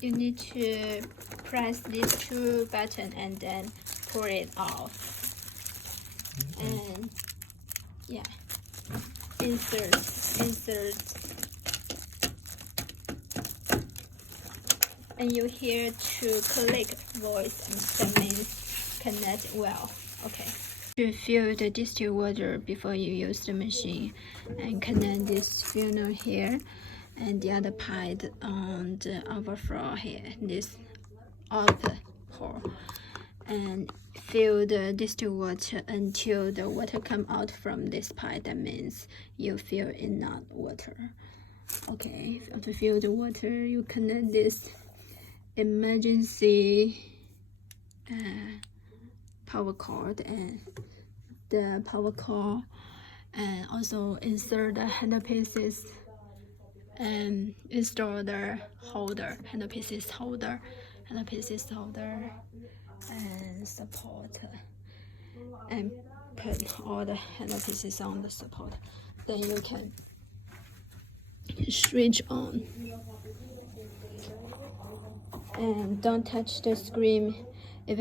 you need to press these two buttons and then pull it off. And yeah, insert, and you hear to click voice, and that means connect well. Okay. To fill the distilled water before you use the machine, and connect this funnel here, and the other pipe on the overflow here, this upper hole, and fill the distilled water until the water come out from this pipe. That means you fill enough water. Okay, to fill the water, you connect this emergency power cord and the power cord, and also insert the handle pieces and install the holder, handle pieces holder, and support, and put all the handle pieces on the support. Then you can switch on, and don't touch the screen. If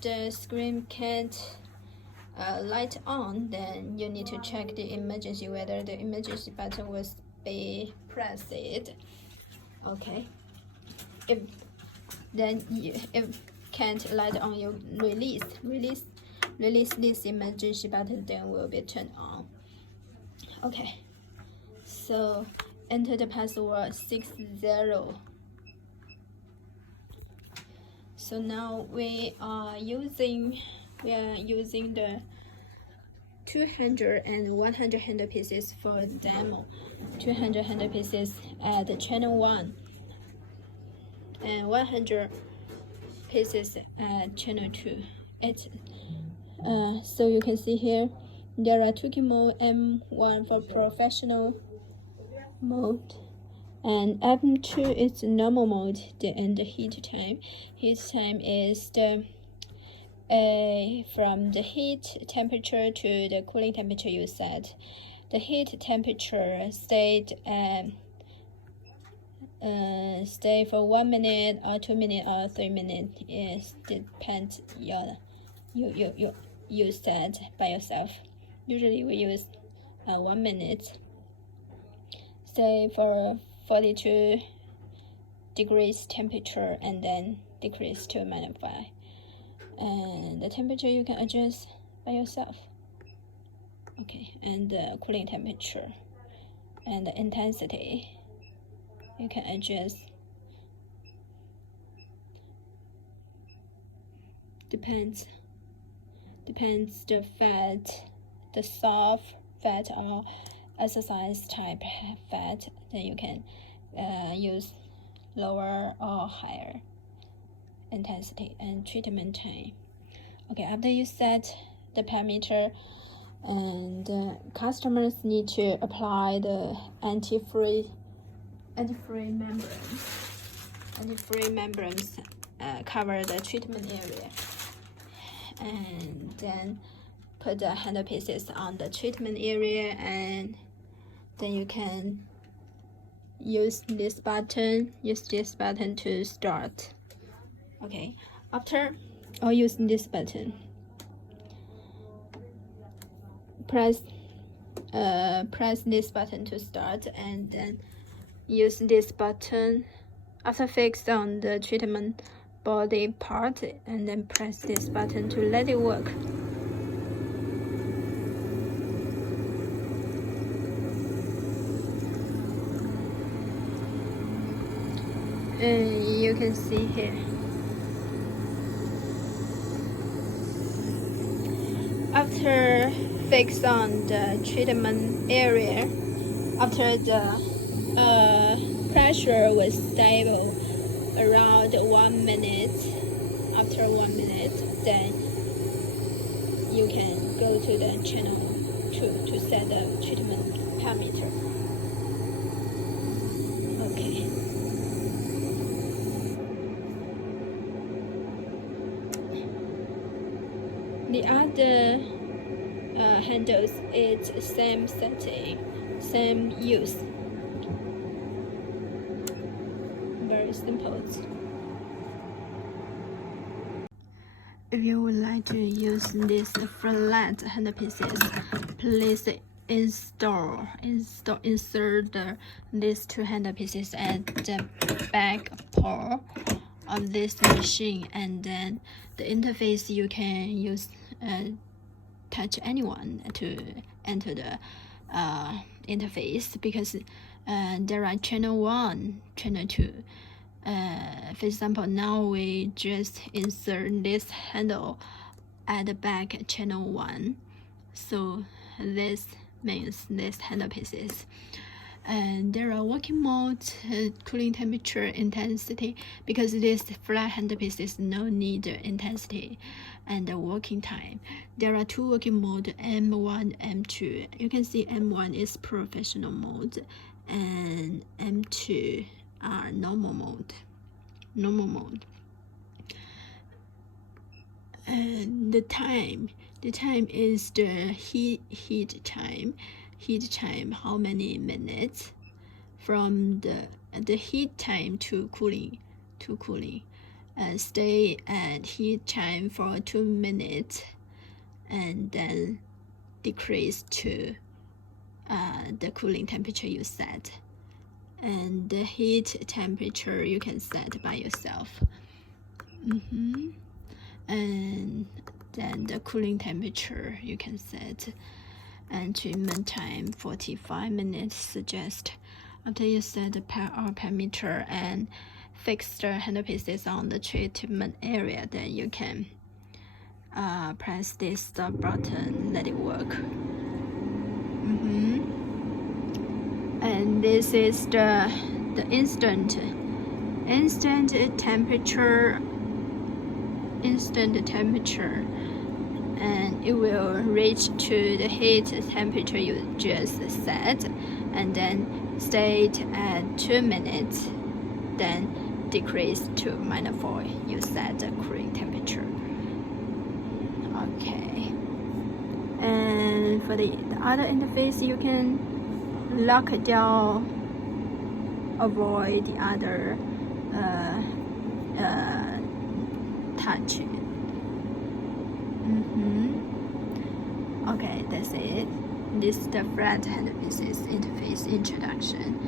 the screen can't light on, then you need to check the emergency, whether the emergency button was be pressed. Okay. If can't light on, you release this emergency button, then will be turned on. Okay. So enter the password 60. So now we are using the 200 and 100 handle pieces for the demo. 200 handle pieces at channel 1 and 100 pieces at channel 2. So you can see here there are 2 key mode, M1 for professional mode, and M2 is normal mode, and the heat time is the from the heat temperature to the cooling temperature you set. The heat temperature stay for 1 minute or 2 minutes or 3 minutes. It depends you set by yourself. Usually we use 1 minute. Stay for 42 degrees temperature and then decrease to -5. And the temperature you can adjust by yourself. Okay, and the cooling temperature and the intensity you can adjust. Depends the fat, the soft fat or exercise type fat, then you can use lower or higher intensity and treatment time. Okay, after you set the parameter, and customers need to apply the anti-freeze membrane. Anti-freeze membranes cover the treatment area, and then put the handle pieces on the treatment area, and then you can use this button to start. Okay, after using this button, press this button to start, and then use this button after fixed on the treatment body part, and then press this button to let it work. And you can see here after fix on the treatment area, after the pressure was stable around 1 minute, after 1 minute, then you can go to the channel 2 to set the treatment parameter. Okay. The other handles, it's same setting, same use. Very very simple. If you would like to use these flat handpieces, please insert these two handpieces at the back pole of this machine, and then the interface you can use touch anyone to enter the interface, because there are channel 1, channel 2. For example, now we just insert this handle at the back channel 1, so this means this handle pieces. And there are working mode, cooling temperature, intensity, because this flat handle pieces no need intensity and working time. There are 2 working mode, M1, M2. You can see M1 is professional mode and M2 are normal mode. And the time is the heat time, how many minutes from the heat time to cooling. Stay at heat time for 2 minutes and then decrease to the cooling temperature you set. And the heat temperature you can set by yourself. And then the cooling temperature you can set. And treatment time 45 minutes suggest. After you set the parameter and fix the handpieces on the treatment area, then you can press this stop button, let it work. And this is the instant temperature, and it will reach to the heat temperature you just set, and then stay at 2 minutes, then decrease to -4. You set the cooling temperature. Okay. And for the other interface, you can lock down, avoid the other touch. Okay, that's it. This is the flat handpieces interface introduction.